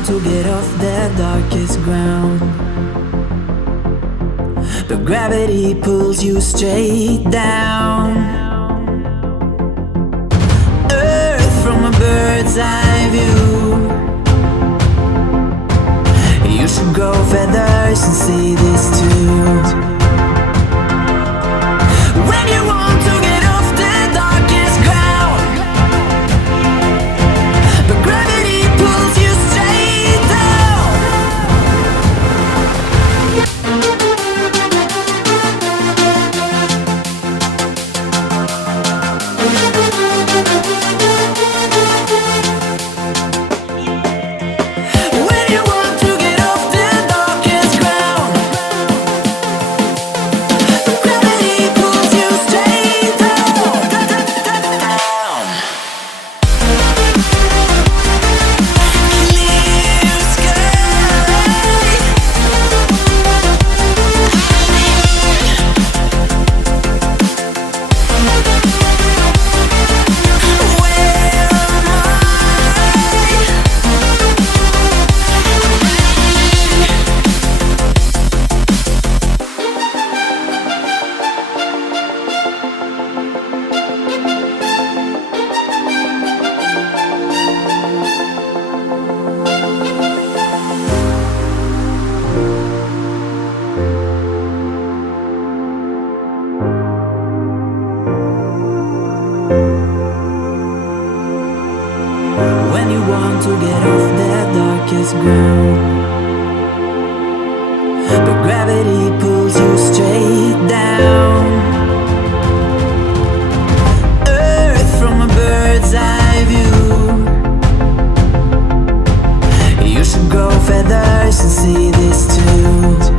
want to get off the darkest ground, but gravity pulls you straight down. Earth from a bird's eye view. You should grow feathers and see this too. When you want to get off the darkest ground, but gravity pulls you straight down. When you want to get off the darkest ground, but gravity pulls you straight down, down. Clear sky. Where am I? When you want to get off the darkest ground, but gravity pulls you straight down. Earth from a bird's eye view. You should grow feathers and see this too.